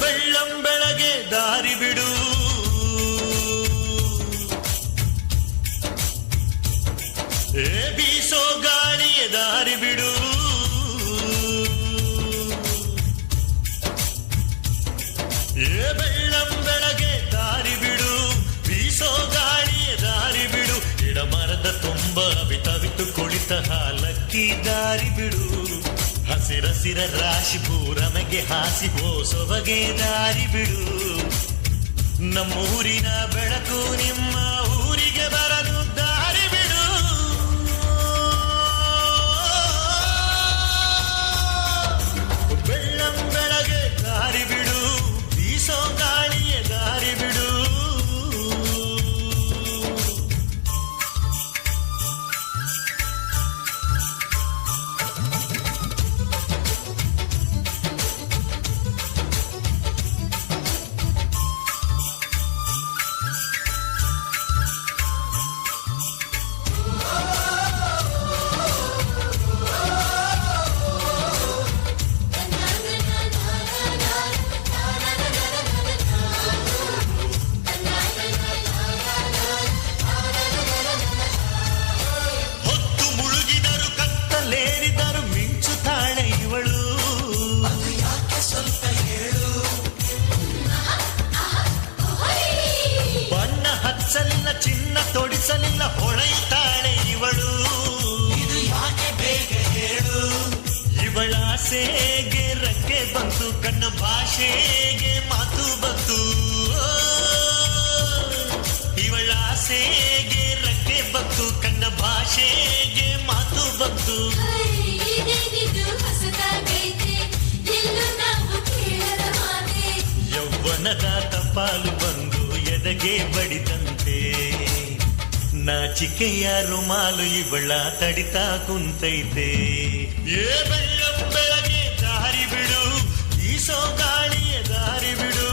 ಬೆಳ್ಳಂ ಬೆಳಗ್ಗೆ ದಾರಿ ಬಿಡು, ಬೀಸೋ ಗಾಳಿಯ ದಾರಿ ಬಿಡು, ಬೆಳ್ಳಂ ಬೆಳಗ್ಗೆ ದಾರಿ ಬಿಡು, ಬೀಸೋ ಗಾಳಿಯ ದಾರಿ ಬಿಡು, ಗಿಡ ಮರದ ತುಂಬ ಬಿತವಿತು ಕುಳಿತ ಹಾಲಕ್ಕಿ ದಾರಿ ಬಿಡು, ಹಸಿರಸಿರ ರಾಶಿ ಪೂರಮೆಗೆ ಹಾಸಿ ಸೊಬಗೆ ದಾರಿ ಬಿಡು, ನಮ್ಮೂರಿನ ಬೆಳಕು ನಿಮ್ಮ ಊರಿಗೆ ಬರಲು ದಾರಿ ಬಿಡು, ಬೆಳ್ಳಂ ಬೆಳಗ್ಗೆ ದಾರಿ ಬಿಡು, ಬೀಸೋ ಗಾಳಿಯ ದಾರಿ ಬಿಡು. ಹಚ್ಚಲಿಲ್ಲ ಚಿನ್ನ ತೊಡಿಸಲಿಲ್ಲ ಹೊಳೆಯುತ್ತಾಳೆ ಇವಳು, ಇದು ಯಾಕೆ ಬೇಗ ಹೇಳು, ಇವಳ ಆಸೆಗೆ ರೆಕ್ಕೆ ಬಂತು, ಕಣ್ಣ ಭಾಷೆಗೆ ಮಾತು ಬಂತು, ಇವಳ ಆಸೆಗೆ ರೆಕ್ಕೆ ಬಂತು, ಕಣ್ಣ ಭಾಷೆಗೆ ಮಾತು ಬಂತು, ಯೌವನದ ತಪಾಲು ಬಂದು ಎದೆಗೆ ಬಡಿದಂತೆ, ನಾಚಿಕೆಯ ರುಮಾಲು ಇವಳ ತಡಿತಾ ಕುಂತೈತೆ, ಬೆಳ್ಳಂ ಬೆಳಗ್ಗೆ ದಾರಿ ಬಿಡು, ಬೀಸೋ ಗಾಳಿಯ ದಾರಿ ಬಿಡು.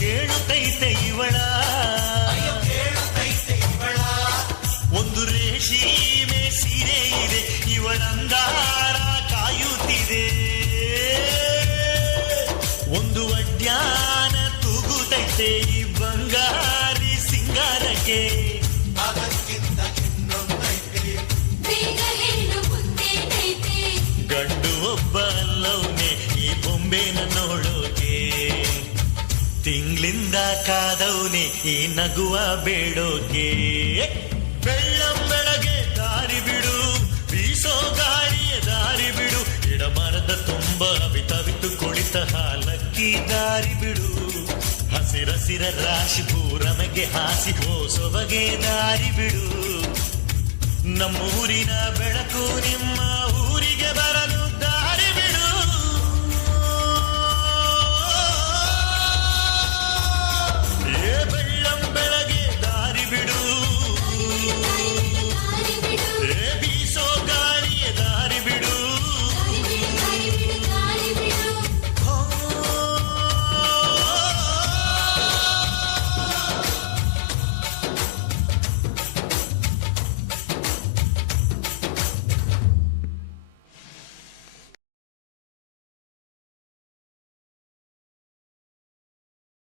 ಕೇಳುತ್ತೈತೆ ಇವಳ ಒಂದು ರೇಷಿಮೆ ಸೀರೆ ಇದೆ, ಇವಳಂಗಾರ ಕಾಯುತ್ತಿದೆ, ಒಂದು ಅಡ್ಯಾನ ತೂಗುತ್ತೈತೆ ಈ ಬಂಗಾರಿ ಸಿಂಗಾರಕ್ಕೆ, ಗಂಡು ಒಬ್ಬ ಅಲ್ಲವನೇ ಈ ಬೊಂಬೆನ ನೋಡೋಕೆ, ತಿಂಗಳಿಂದ ಕಾದವನೇ ಈ ನಗುವ ಬೇಡೋಕೆ, ಬೆಳ್ಳಂ ಬೆಳಗ್ಗೆ ದಾರಿ ಬಿಡು, ಬೀಸೋ ಗಾಳಿಯ ದಾರಿ ಬಿಡು, ಗಿಡ ಮರದ ತುಂಬ ಬಿತವಿತು ಕುಳಿತ ಹಾಲಕ್ಕಿ ದಾರಿ ಬಿಡು, ಹಸಿರಸಿರ ರಾಶಿ ಪೂರಮೆಗೆ ಹಾಸಿ ಸೊಬಗೆ ದಾರಿ ಬಿಡು, ನಮ್ಮೂರಿನ ಬೆಳಕು ನಿಮ್ಮ